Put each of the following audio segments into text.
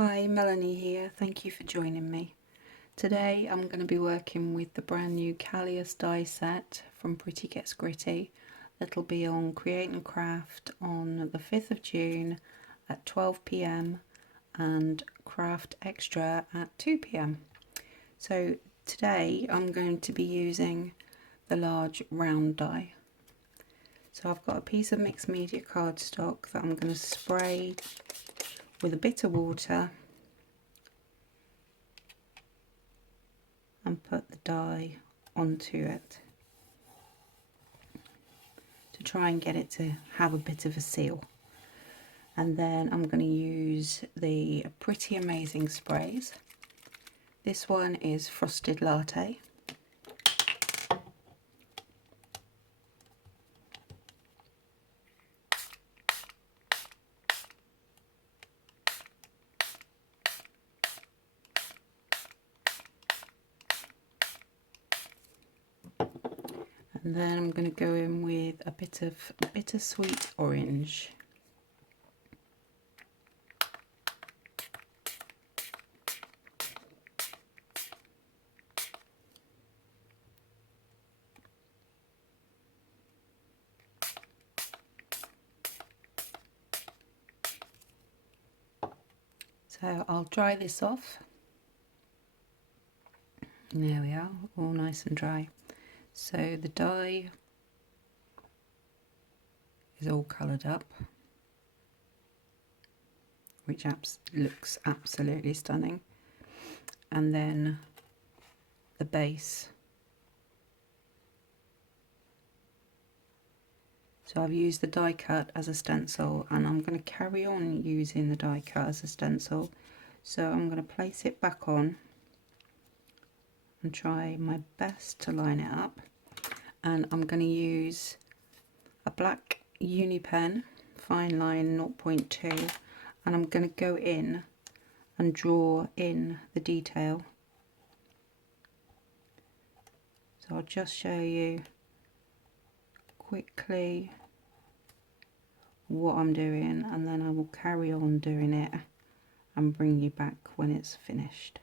Hi, Melanie here. Thank you for joining me. Today I'm going to be working with the brand new Calais die set from Pretty Gets Gritty. It'll be on Create and Craft on the 5th of June at 12 p.m. and Craft Extra at 2 p.m. So today I'm going to be using the large round die. So I've got a piece of mixed media cardstock that I'm going to spray with a bit of water and put the die onto it to try and get it to have a bit of a seal. And then I'm going to use the Pretty Amazing sprays. This one is Frosted Latte. And then I'm going to go in with a bit of Bittersweet Orange. So I'll dry this off. There we are, all nice and dry. So the die is all coloured up, which looks absolutely stunning. And then the base. So I've used the die cut as a stencil, and I'm going to carry on using the die cut as a stencil. So I'm going to place it back on and try my best to line it up. And I'm going to use a black uni pen, fine line 0.2, and I'm going to go in and draw in the detail. So I'll just show you quickly what I'm doing, and then I will carry on doing it and bring you back when it's finished.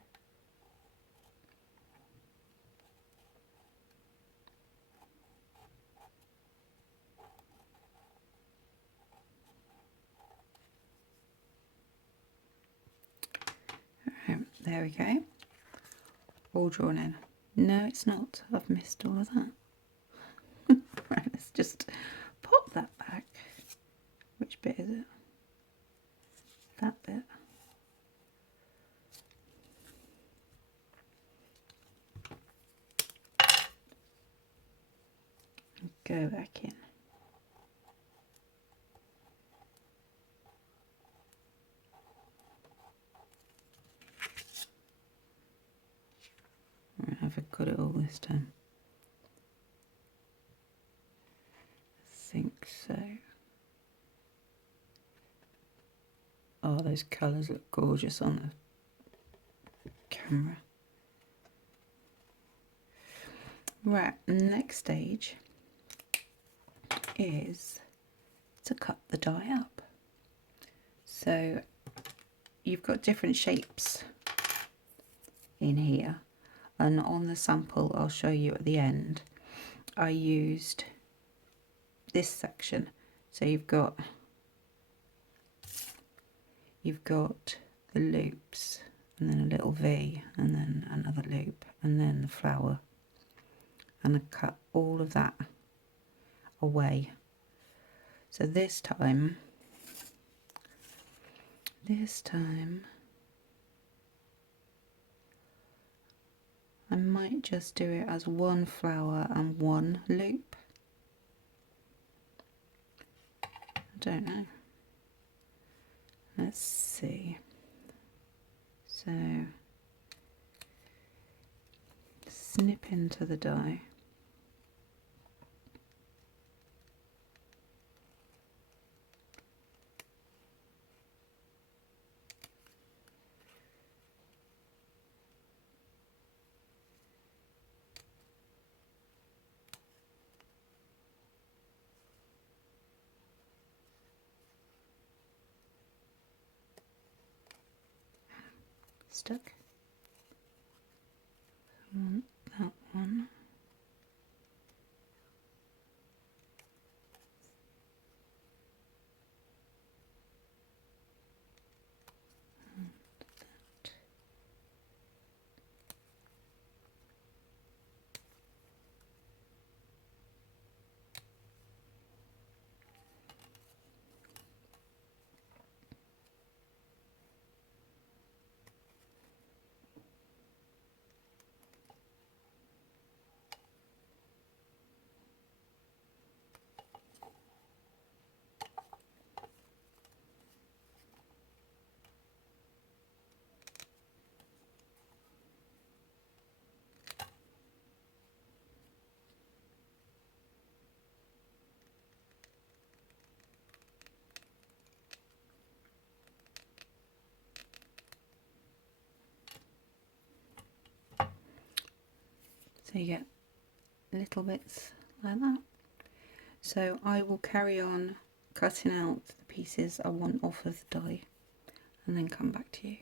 Right, there we go, all drawn in. No, it's not, I've missed all of that. Right, let's just pop that back. Which bit is it? That bit. Go back in. Right, have I got it all this time? I think so. Oh, those colours look gorgeous on the camera. Right, next stage is to cut the die up. So you've got different shapes in here, and on the sample I'll show you at the end, I used this section. So you've got the loops, and then a little V, and then another loop, and then the flower, and I cut all of that away. So this time I might just do it as one flower and one loop. I don't know. Let's see. So snip into the die. stuck. I want that one. So you get little bits like that. So I will carry on cutting out the pieces I want off of the die and then come back to you.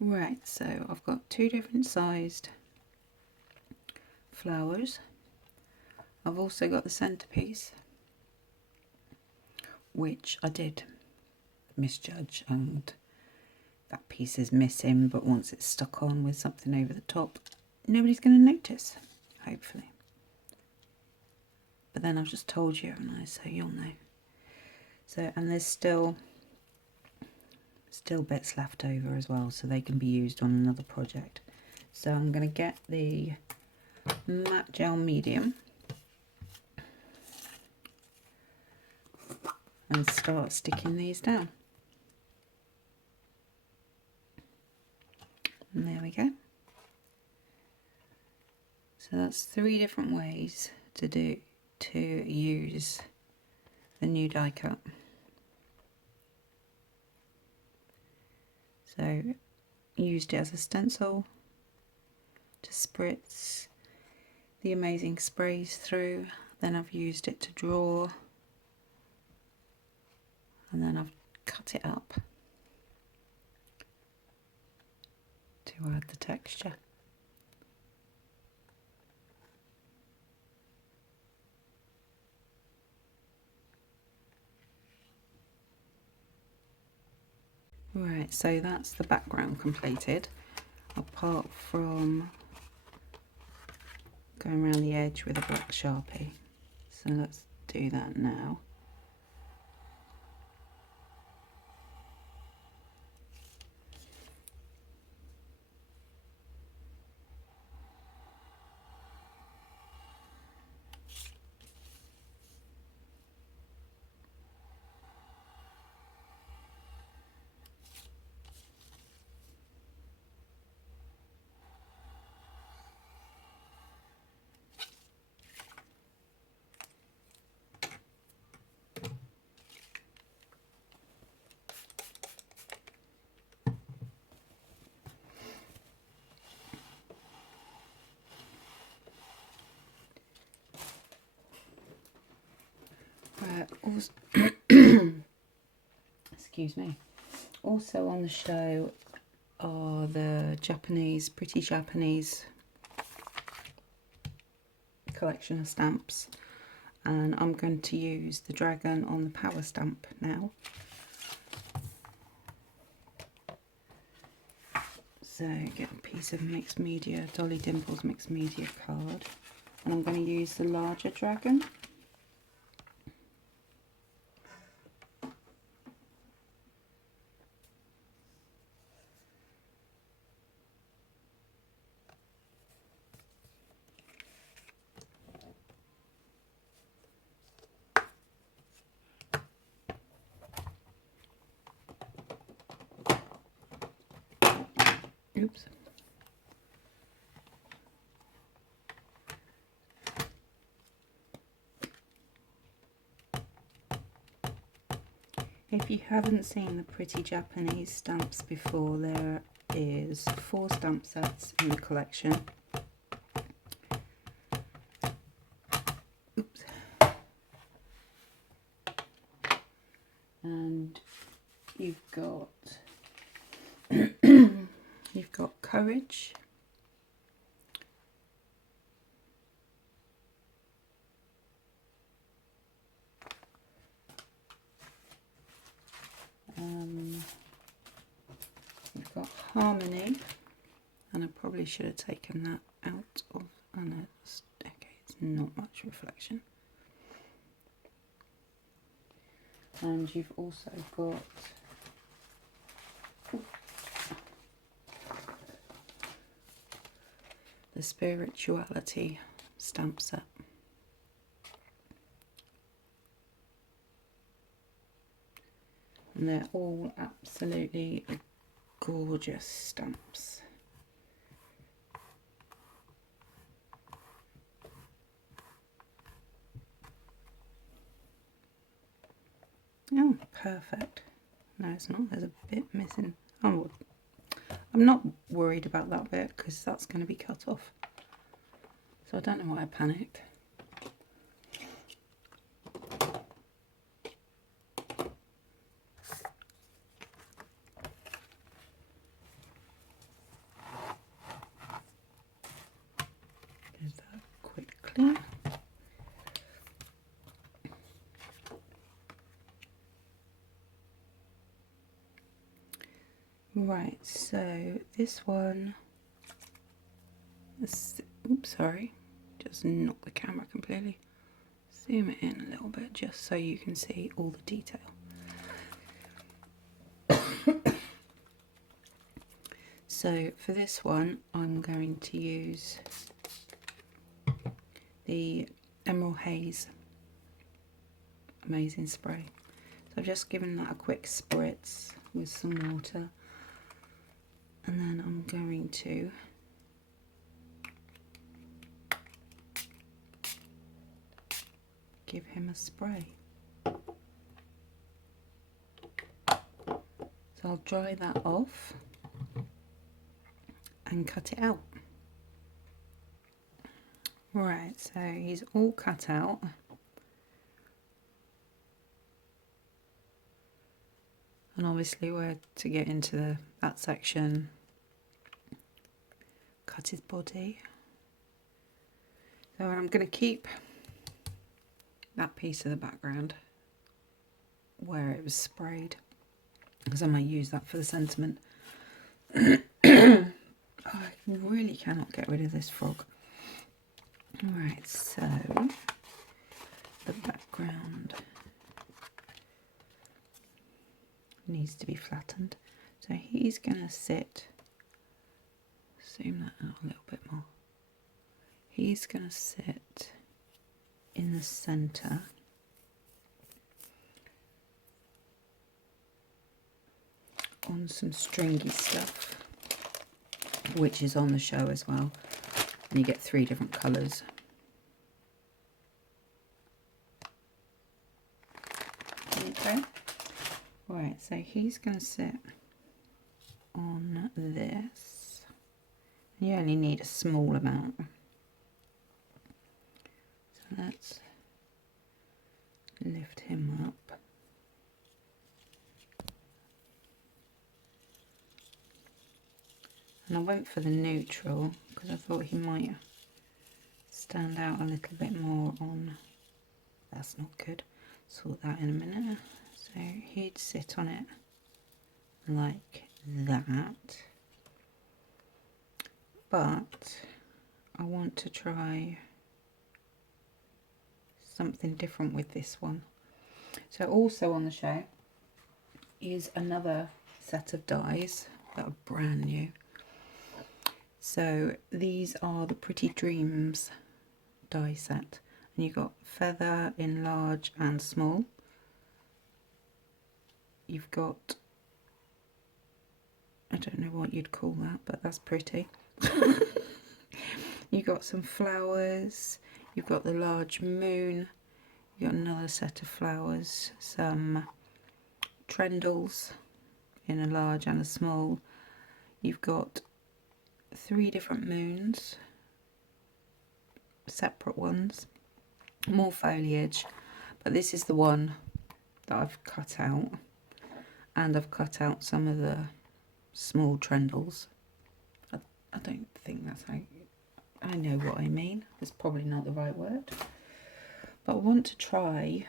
Right, so I've got two different sized flowers. I've also got the centerpiece, which I did misjudge, and that piece is missing, but once it's stuck on with something over the top, nobody's going to notice, hopefully. But then I've just told you, haven't I, so you'll know. So, and there's still bits left over as well, so they can be used on another project. So I'm going to get the matte gel medium and start sticking these down. And there we go. So that's 3 different ways to use the new die cut. So used it as a stencil to spritz the amazing sprays through, then I've used it to draw, and then I've cut it up to add the texture. Right, so that's the background completed, apart from going around the edge with a black Sharpie. So let's do that now. Also, excuse me. Also on the show are the Pretty Japanese collection of stamps, and I'm going to use the dragon on the power stamp now. So get a piece of mixed media, Dolly Dimples mixed media card, and I'm going to use the larger dragon. Oops. If you haven't seen the Pretty Japanese stamps before, there is 4 stamp sets in the collection. Oops. And you've got You've got Courage, you've got Harmony, and I probably should have taken that out of, oh no, okay, it's not much reflection. And you've also got the Spirituality stamp set. And they're all absolutely gorgeous stamps. Oh, perfect. No, it's not. There's a bit missing. Oh, I'm not worried about that bit because that's going to be cut off. So I don't know why I panicked. There's that quickly. Right, so this one, oops, sorry, just knocked the camera completely. Zoom it in a little bit just so you can see all the detail. So for this one, I'm going to use the Emerald Haze Amazing Spray. So I've just given that a quick spritz with some water. And then I'm going to give him a spray. So I'll dry that off and cut it out. Right, so he's all cut out. And obviously we're to get into that section, cut his body. So I'm going to keep that piece of the background where it was sprayed, because I might use that for the sentiment. Oh, I really cannot get rid of this frog. Alright, so the background needs to be flattened. So he's going to sit, zoom that out a little bit more. He's going to sit in the centre. On some stringy stuff, which is on the show as well. And you get 3 different colours. Okay. Right, so he's going to sit on this. You only need a small amount. So let's lift him up. And I went for the neutral because I thought he might stand out a little bit more on. That's not good. Sort that in a minute. So he'd sit on it like that. But I want to try something different with this one. So also on the show is another set of dies that are brand new. So these are the Pretty Dreams die set. And you've got feather in large and small. You've got, I don't know what you'd call that, but that's pretty. You've got some flowers. You've got the large moon. You've got another set of flowers. Some trendles in a large and a small. You've got 3 different moons, separate ones, more foliage, but this is the one that I've cut out, and I've cut out some of the small trundles. I don't think that's how, I know what I mean. It's probably not the right word. But I want to try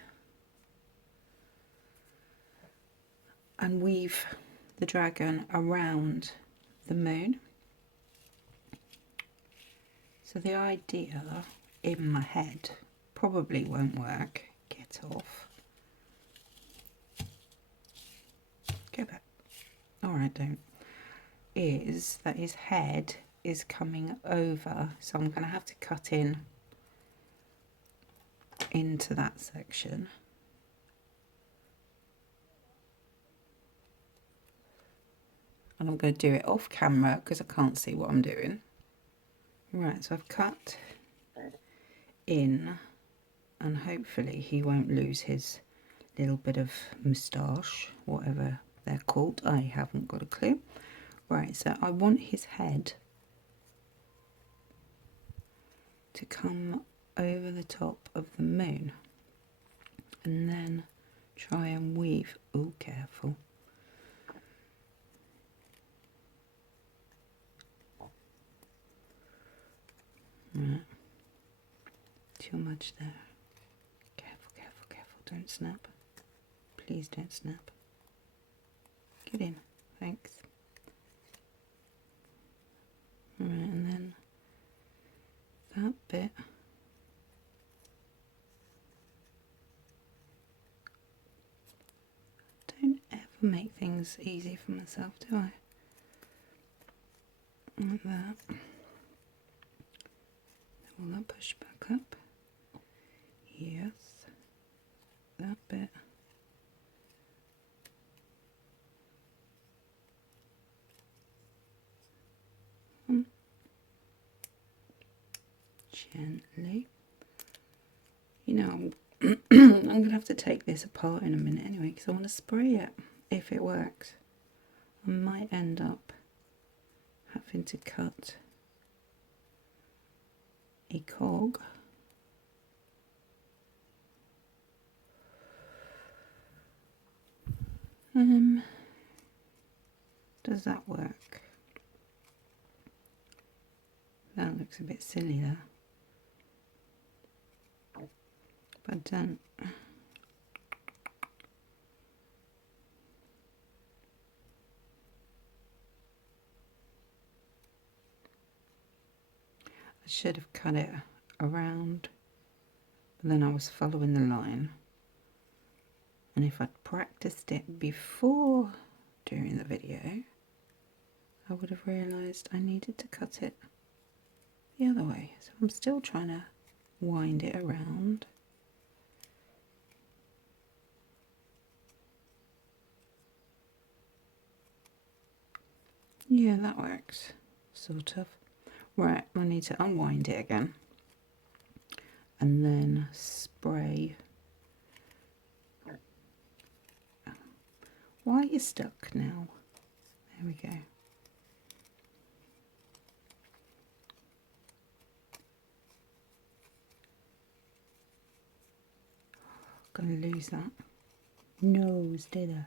and weave the dragon around the moon. So the idea in my head probably won't work. Get off. Go back. Alright, don't. Is that his head is coming over, so I'm going to have to cut into that section. And I'm going to do it off camera because I can't see what I'm doing. Right, so I've cut in, and hopefully he won't lose his little bit of moustache, whatever they're called. I haven't got a clue. Right, so I want his head to come over the top of the moon and then try and weave. Oh, careful. Right. Too much there. Careful, careful, careful. Don't snap. Please don't snap. Get in. Thanks. Right, and then that bit. Don't ever make things easy for myself, do I? Like that. Will that push back up? Yes. That bit. Gently. You know, I'm going to have to take this apart in a minute anyway because I want to spray it if it works. I might end up having to cut a cog. Does that work? That looks a bit silly there. But don't. I should have cut it around, but then I was following the line. And if I'd practiced it before doing the video, I would have realised I needed to cut it the other way. So I'm still trying to wind it around. Yeah, that works, sort of. Right, I need to unwind it again and then spray. Why are you stuck now? There we go. Gonna lose that nose, did I?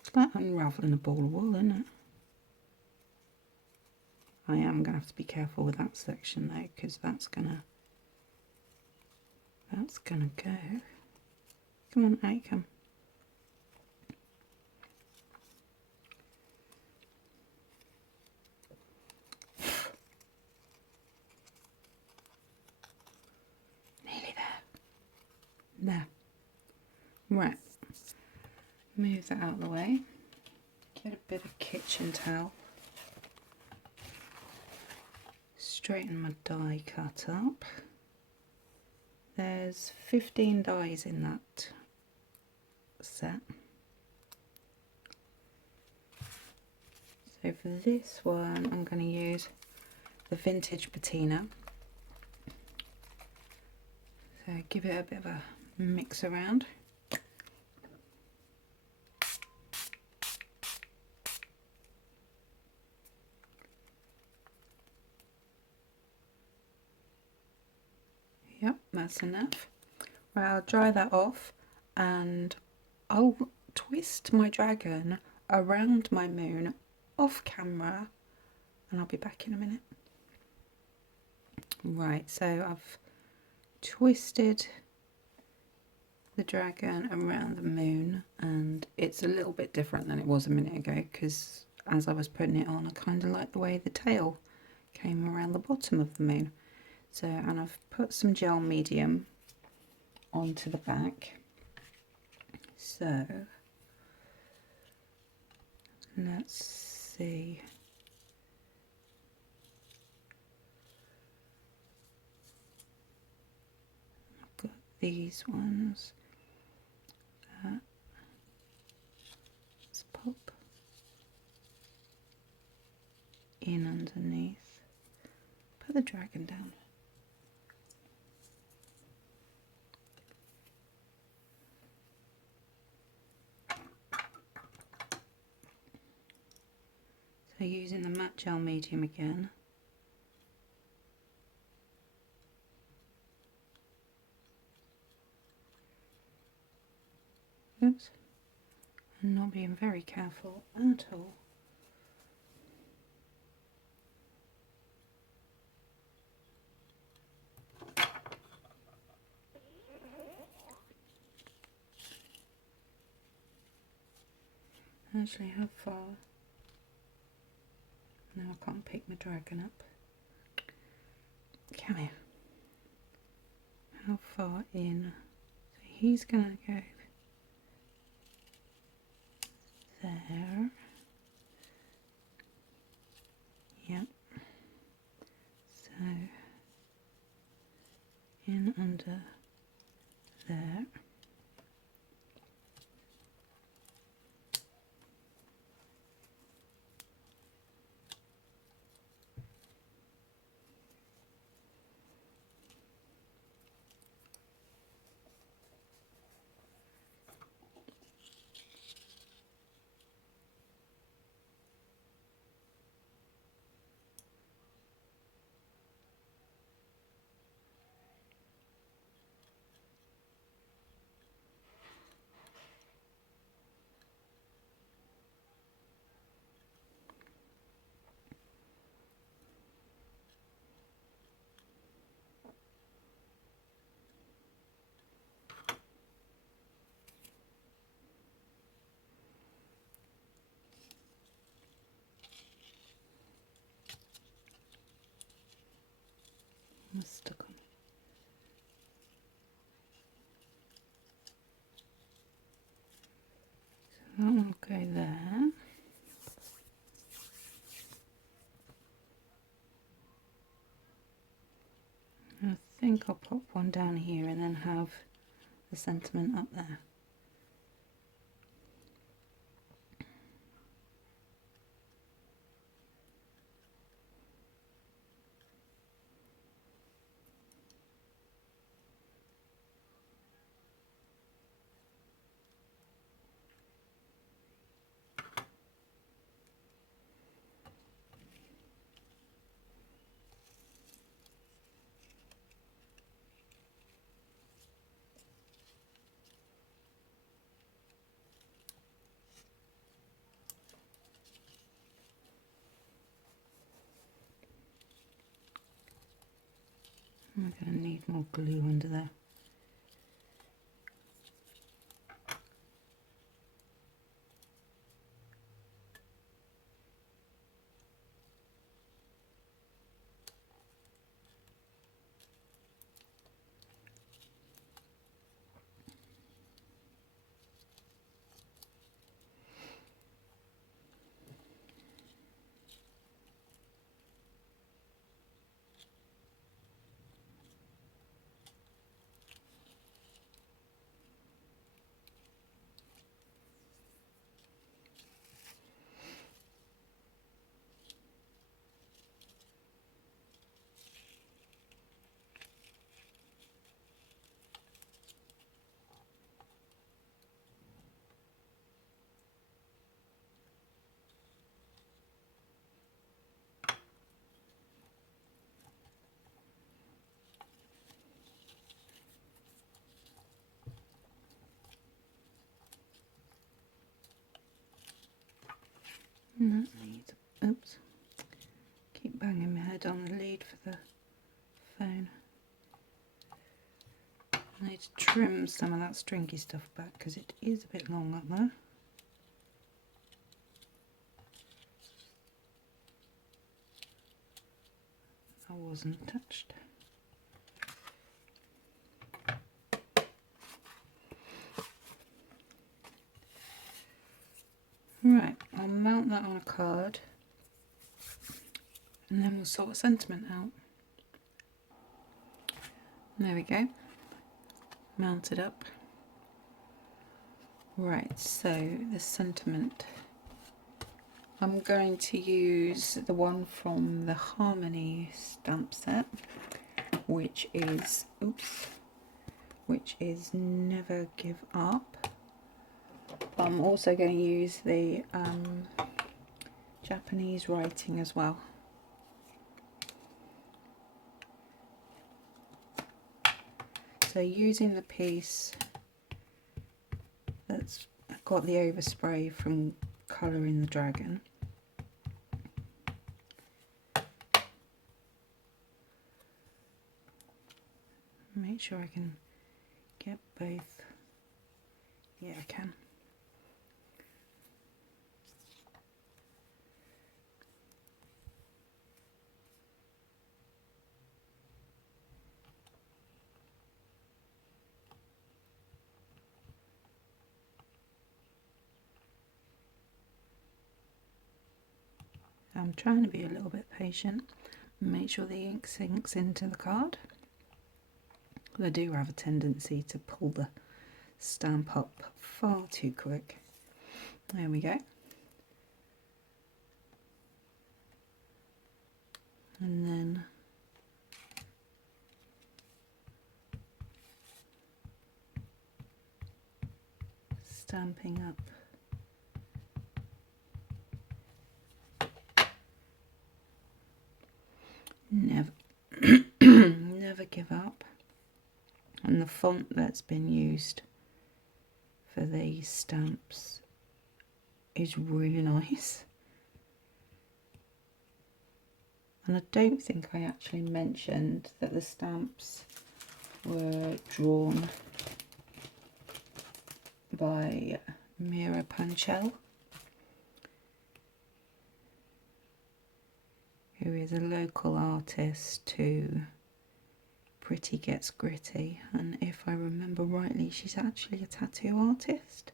It's like unravelling a ball of wool, isn't it? I am going to have to be careful with that section though, because that's gonna go. Come on, out you come. Nearly there. There. Right. Move that out of the way. Get a bit of kitchen towel. Straighten my die cut up. There's 15 dies in that set. So for this one I'm going to use the vintage patina. So give it a bit of a mix around. That's enough. Right, I'll dry that off and I'll twist my dragon around my moon off camera and I'll be back in a minute. Right, so I've twisted the dragon around the moon and it's a little bit different than it was a minute ago because as I was putting it on I kind of like the way the tail came around the bottom of the moon. So, and I've put some gel medium onto the back. So let's see. I've got these ones. Let's pop in underneath. Put the dragon down. So using the matte gel medium again. Oops. And not being very careful at all. Actually, how far? No, I can't pick my dragon up. Come here. How far in? So he's gonna go there. Yep. So in under there. I'm stuck on. So that will go there. I think I'll pop one down here and then have the sentiment up there. I'm going to need more glue under there. And that needs, oops, keep banging my head on the lead for the phone. I need to trim some of that stringy stuff back because it is a bit long up there. I wasn't touched. Right, I'll mount that on a card and then we'll sort a sentiment out. There we go, mounted up. Right, so the sentiment, I'm going to use the one from the Harmony stamp set, which is, Never Give Up. I'm also going to use the Japanese writing as well. So using the piece that's got the overspray from Colouring the Dragon, make sure I can get both. Yeah, I can. I'm trying to be a little bit patient and make sure the ink sinks into the card. I do have a tendency to pull the stamp up far too quick. There we go. And then stamping up Never Give Up, and the font that's been used for these stamps is really nice. And I don't think I actually mentioned that the stamps were drawn by Mira Panchel, who is a local artist to Pretty Gets Gritty, and if I remember rightly, she's actually a tattoo artist.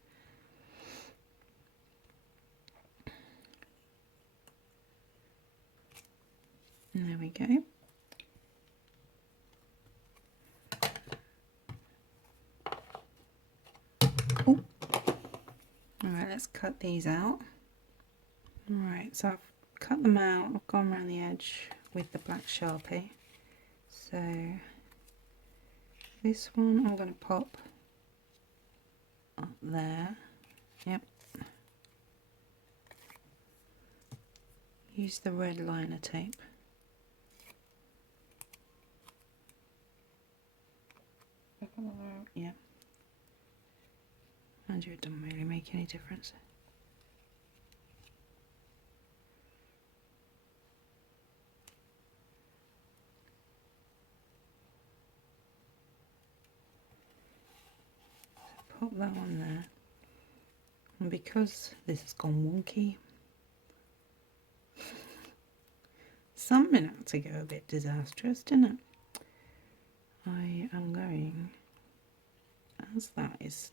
And there we go. Oh, alright, let's cut these out. Alright, so I've cut them out, I've gone around the edge with the black Sharpie. So this one I'm going to pop up there. Yep. Use the red liner tape. Yeah. And it doesn't really make any difference. Pop that one there, and because this has gone wonky, something had to go a bit disastrous, didn't it? I am going, as that is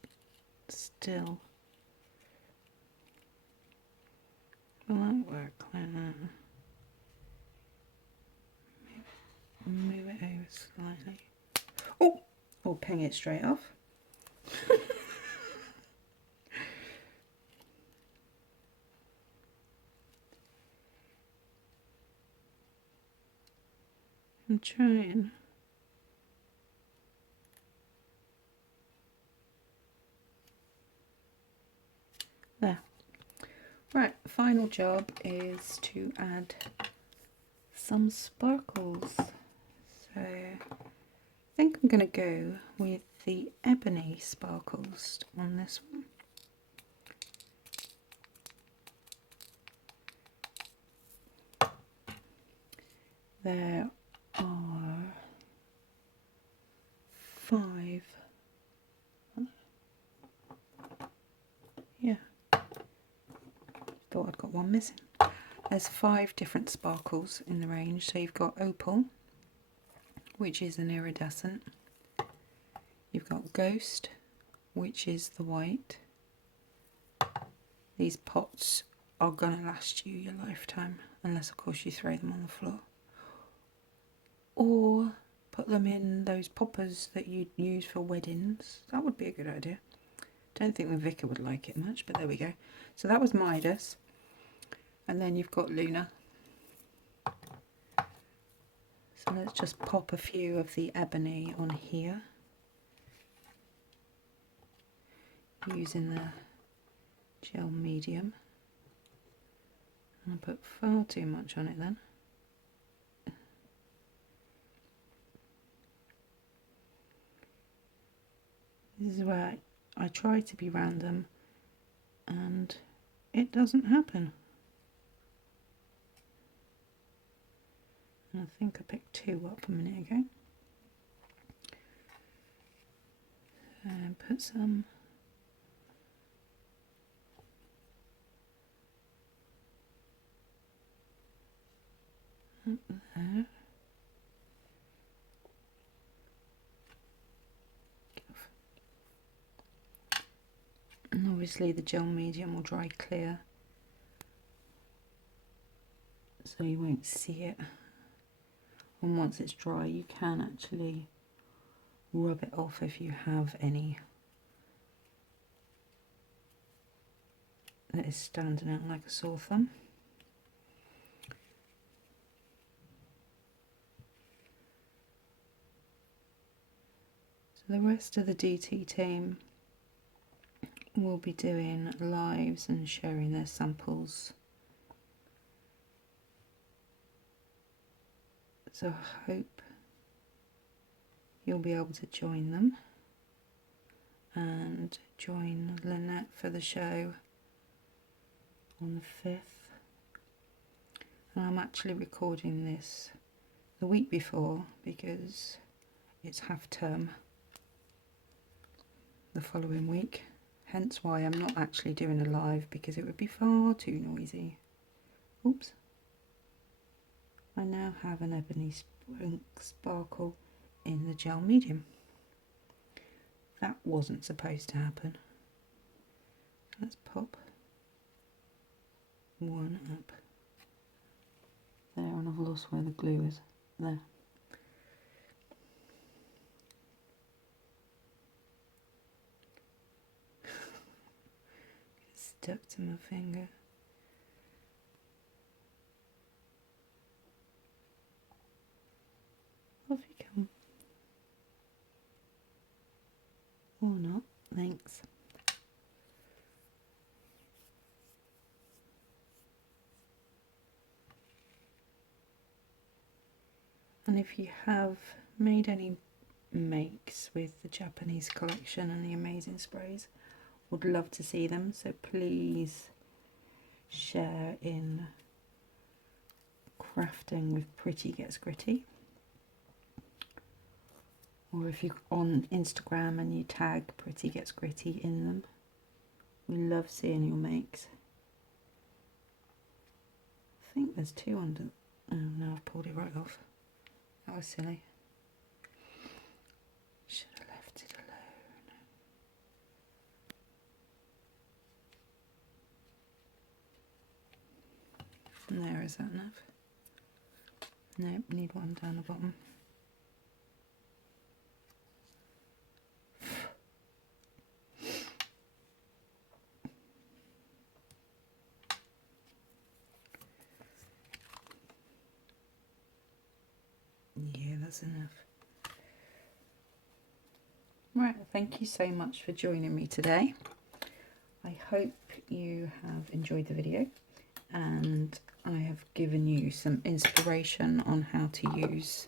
still, will that work like that? Move it over slightly. Oh, or ping it straight off. I'm trying. There. Right, final job is to add some sparkles. So I think I'm going to go with the Ebony Sparkles on this one. There are 5. Yeah, thought I'd got one missing. There's 5 different sparkles in the range. So you've got Opal, which is an iridescent. You've got Ghost, which is the white. These pots are going to last you your lifetime, unless of course you throw them on the floor. Or put them in those poppers that you'd use for weddings. That would be a good idea. Don't think the vicar would like it much, but there we go. So that was Midas. And then you've got Luna. So let's just pop a few of the ebony on here. Using the gel medium. And I put far too much on it then. This is where I try to be random and it doesn't happen. And I think I picked 2 up a minute ago. And put some up there. And obviously the gel medium will dry clear, so you won't see it. And once it's dry, you can actually rub it off if you have any that is standing out like a sore thumb. So the rest of the DT team will be doing lives and sharing their samples. So I hope you'll be able to join them and join Lynette for the show on the 5th. And I'm actually recording this the week before because it's half term the following week. Hence why I'm not actually doing a live, because it would be far too noisy. Oops. I now have an ebony sparkle in the gel medium. That wasn't supposed to happen. Let's pop one up there, and I've lost where the glue is. There. It's stuck to my finger. Off you come. Or not, thanks. And if you have made any makes with the Japanese collection and the amazing sprays, would love to see them, so please share in Crafting with Pretty Gets Gritty. Or if you're on Instagram and you tag Pretty Gets Gritty in them. We love seeing your makes. I think there's 2 under. Oh no, I've pulled it right off. That was silly. Should have left it alone. And there, is that enough? Nope, need one down the bottom. Yeah, that's enough. Right, thank you so much for joining me today. I hope you have enjoyed the video and I have given you some inspiration on how to use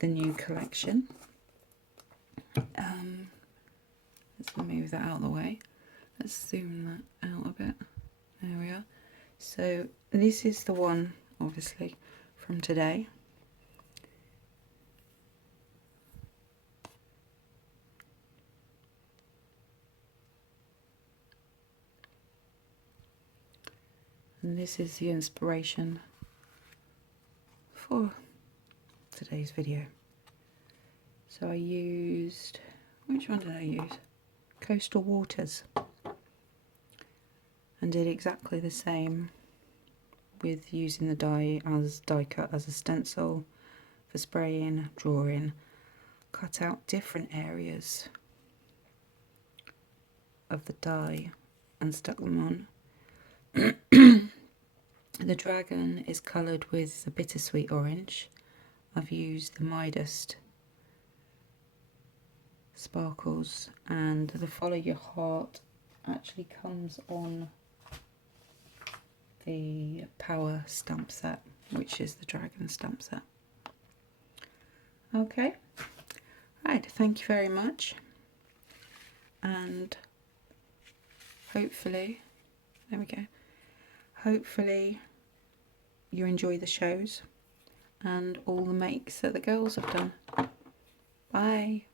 the new collection. Let's move that out of the way. Let's zoom that out a bit. There we are. So this is the one, obviously, from today. And this is the inspiration for today's video. So I used, which one did I use? Coastal Waters. And did exactly the same with using the die cut as a stencil for spraying, drawing. Cut out different areas of the die and stuck them on. The dragon is coloured with the Bittersweet Orange. I've used the Bittersweet Sparkles, and the Follow Your Heart actually comes on the Power stamp set, which is the dragon stamp set. Okay, right, thank you very much, and hopefully, there we go, hopefully you enjoy the shows and all the makes that the girls have done. Bye.